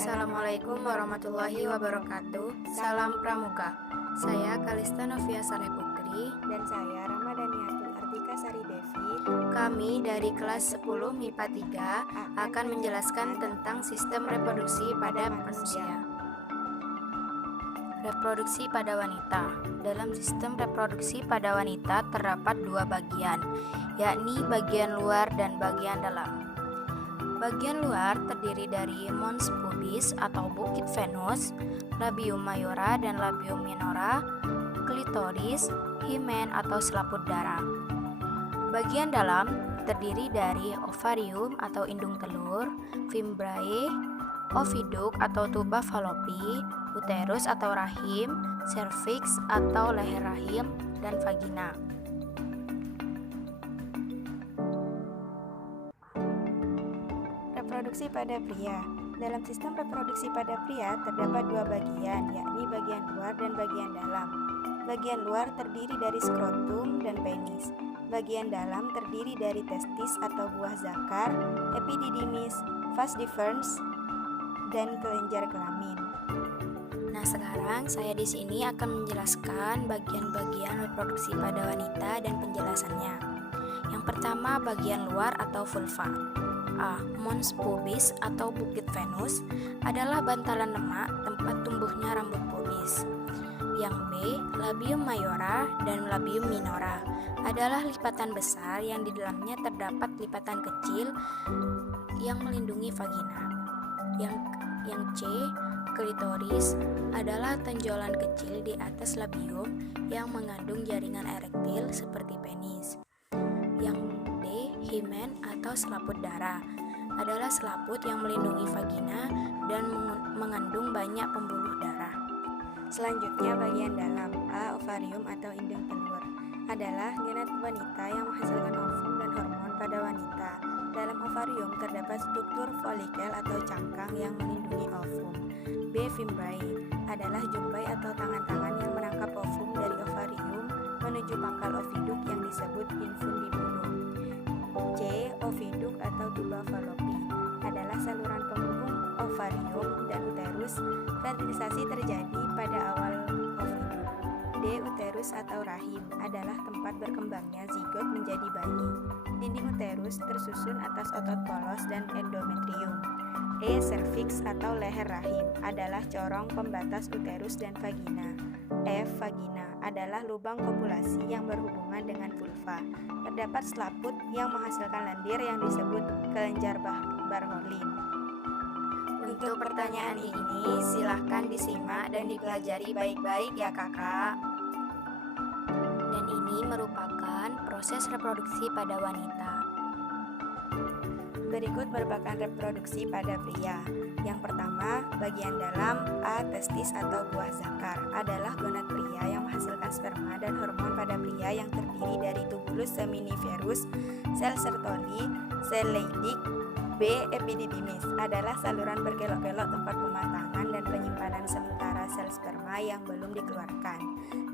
Assalamualaikum warahmatullahi wabarakatuh. Salam Pramuka. Saya Kalista Novia Saleh Putri. Dan saya Ramadhaniatul Artika Sari Devi. Kami dari kelas 10 MIPA 3 akan menjelaskan tentang sistem reproduksi pada manusia. Reproduksi pada wanita. Dalam sistem reproduksi pada wanita terdapat dua bagian, yakni bagian luar dan bagian dalam. Bagian luar terdiri dari mons pubis atau bukit Venus, labium mayora dan labium minora, klitoris, himen atau selaput darah. Bagian dalam terdiri dari ovarium atau indung telur, fimbriae, oviduk atau tuba falopi, uterus atau rahim, cervix atau leher rahim, dan vagina. Reproduksi pada pria. Dalam sistem reproduksi pada pria terdapat dua bagian, yakni bagian luar dan bagian dalam. Bagian luar terdiri dari skrotum dan penis. Bagian dalam terdiri dari testis atau buah zakar, epididymis, vas deferens, dan kelenjar kelamin. Nah, sekarang saya di sini akan menjelaskan bagian-bagian reproduksi pada wanita dan penjelasannya. Yang pertama, bagian luar atau vulva. A. Mons pubis atau bukit Venus adalah bantalan lemak tempat tumbuhnya rambut pubis. Yang B. Labium mayora dan labium minora adalah lipatan besar yang di dalamnya terdapat lipatan kecil yang melindungi vagina. Yang C. Klitoris adalah tonjolan kecil di atas labium yang mengandung jaringan erektil seperti penis. Yang D. Himen atau selaput darah adalah selaput yang melindungi vagina dan mengandung banyak pembuluh darah. Selanjutnya bagian dalam. A. Ovarium atau indung telur adalah gonad wanita yang menghasilkan ovum dan hormon pada wanita. Dalam ovarium terdapat struktur folikel atau cangkang yang melindungi ovum. B. Fimbriae adalah jumbai atau tangan-tangan yang menangkap ovum dari ovarium menuju pangkal oviduk yang disebut infundibulum. C. Oviduk atau tuba falopi adalah saluran penghubung ovarium dan uterus. Fertilisasi terjadi pada awal oviduk. D. Uterus atau rahim adalah tempat berkembangnya zigot menjadi bayi. Dinding uterus tersusun atas otot polos dan endometrium. E. Cervix atau leher rahim adalah corong pembatas uterus dan vagina. F. Vagina adalah lubang kopulasi yang berhubungan dengan vulva. Terdapat selaput yang menghasilkan lendir yang disebut kelenjar Bartholin. Untuk pertanyaan ini silahkan disimak dan dipelajari baik-baik ya kakak. Dan ini merupakan proses reproduksi pada wanita. Berikut merupakan reproduksi pada pria. Yang pertama, bagian dalam. A. Testis atau buah zakar adalah gonad pria yang menghasilkan sperma dan hormon pada pria yang terdiri dari tubulus seminiferus, sel Sertoli, sel Leydig. B. Epididymis adalah saluran berkelok-kelok tempat pematangan dan penyimpanan sementara sel sperma yang belum dikeluarkan.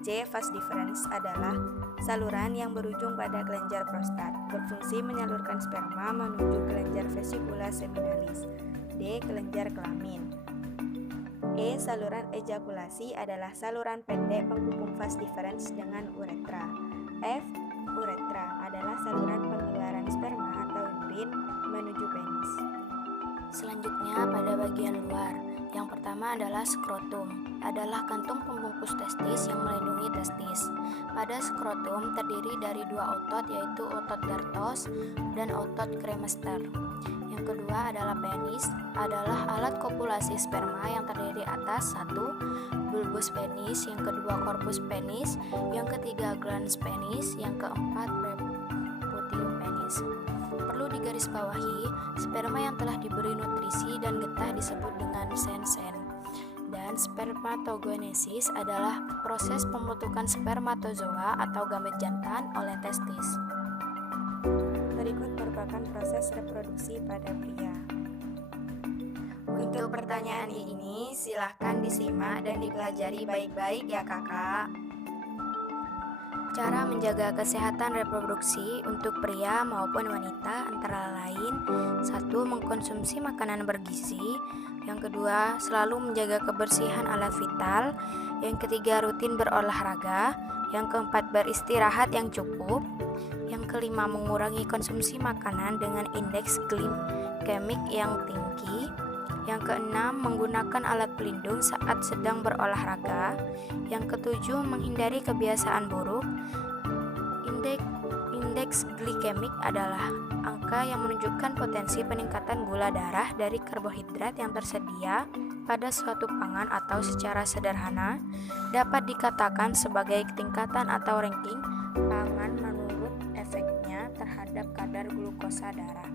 C. Vas deferens adalah saluran yang berujung pada kelenjar prostat, berfungsi menyalurkan sperma menuju kelenjar vesicula seminalis. D. Kelenjar kelamin. E. Saluran ejakulasi adalah saluran pendek penghubung vas deferens dengan uretra. F. Uretra adalah saluran pengeluaran sperma atau urin menuju penis. Selanjutnya pada bagian luar. Yang pertama adalah skrotum, adalah kantung pembungkus testis yang melindungi testis. Pada skrotum terdiri dari dua otot, yaitu otot dartos dan otot kremester. Yang kedua adalah penis, adalah alat kopulasi sperma yang terdiri atas 1. Bulbus penis, yang kedua korpus penis, yang ketiga glans penis, yang keempat preputium penis. Perlu digarisbawahi, sperma yang telah diberi nutrisi dan getah disebut dengan sen-sen. Dan spermatogenesis adalah proses pembentukan spermatozoa atau gamet jantan oleh testis. Berikut merupakan proses reproduksi pada pria. Untuk pertanyaan ini silahkan disimak dan dipelajari baik-baik ya kakak. Cara menjaga kesehatan reproduksi untuk pria maupun wanita antara lain: 1. Mengkonsumsi makanan bergizi. Yang kedua, selalu menjaga kebersihan alat vital. Yang ketiga, rutin berolahraga. Yang keempat, beristirahat yang cukup. Yang kelima, mengurangi konsumsi makanan dengan indeks glikemik yang tinggi. Yang keenam, menggunakan alat pelindung saat sedang berolahraga. Yang ketujuh, menghindari kebiasaan buruk. Indeks glikemik adalah angka yang menunjukkan potensi peningkatan gula darah dari karbohidrat yang tersedia pada suatu pangan, atau secara sederhana dapat dikatakan sebagai tingkatan atau ranking pangan menurut efeknya terhadap kadar glukosa darah.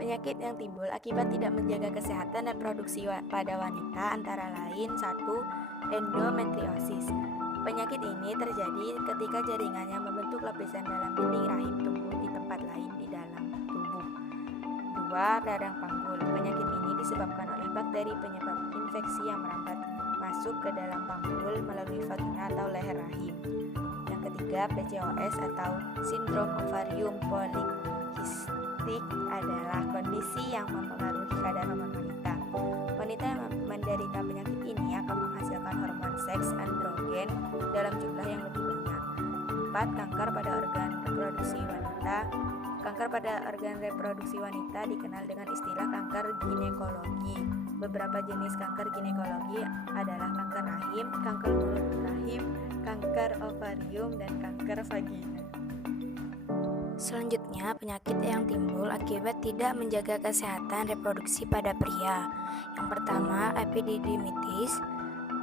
Penyakit yang timbul akibat tidak menjaga kesehatan reproduksi pada wanita antara lain: 1. Endometriosis. Penyakit ini terjadi ketika jaringannya membentuk lapisan dalam dinding rahim tumbuh di tempat lain di dalam tubuh. 2. Radang panggul. Penyakit ini disebabkan oleh bakteri penyebab infeksi yang merambat masuk ke dalam panggul melalui vagina atau leher rahim. Yang ketiga, PCOS atau sindrom ovarium polikistik adalah kondisi yang mempengaruhi kadar hormon wanita. Wanita yang menderita penyakit ini akan menghasilkan hormon seks androgen dalam jumlah yang lebih banyak. 4. Kanker pada organ reproduksi wanita. Kanker pada organ reproduksi wanita dikenal dengan istilah kanker ginekologi. Beberapa jenis kanker ginekologi adalah kanker rahim, kanker mulut rahim, kanker ovarium, dan kanker vagina. Selanjutnya, penyakit yang timbul akibat tidak menjaga kesehatan reproduksi pada pria. Yang pertama, epididymitis,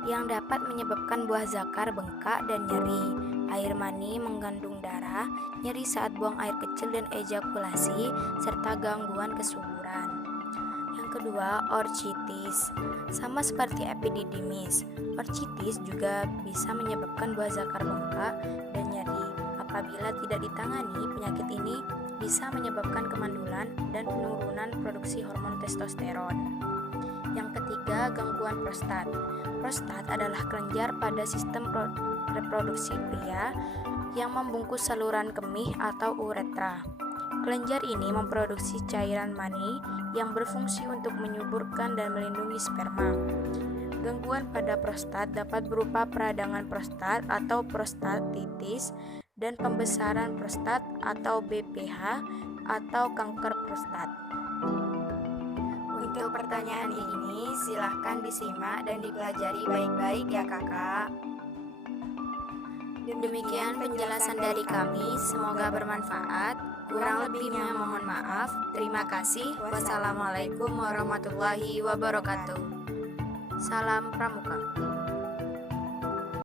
yang dapat menyebabkan buah zakar bengkak dan nyeri, air mani mengandung darah, nyeri saat buang air kecil dan ejakulasi, serta gangguan kesuburan. Yang kedua, orchitis. Sama seperti epididymis, orchitis juga bisa menyebabkan buah zakar bengkak dan nyeri. Apabila tidak ditangani, penyakit ini bisa menyebabkan kemandulan dan penurunan produksi hormon testosteron. Yang ketiga, gangguan prostat. Prostat adalah kelenjar pada sistem reproduksi pria yang membungkus saluran kemih atau uretra. Kelenjar ini memproduksi cairan mani yang berfungsi untuk menyuburkan dan melindungi sperma. Gangguan pada prostat dapat berupa peradangan prostat atau prostatitis dan pembesaran prostat atau BPH atau kanker prostat. Untuk pertanyaan ini silahkan disimak dan dipelajari baik-baik ya kakak. Demikian penjelasan dari kami, semoga bermanfaat. Kurang lebihnya mohon maaf. Terima kasih. Wassalamualaikum warahmatullahi wabarakatuh. Salam Pramuka.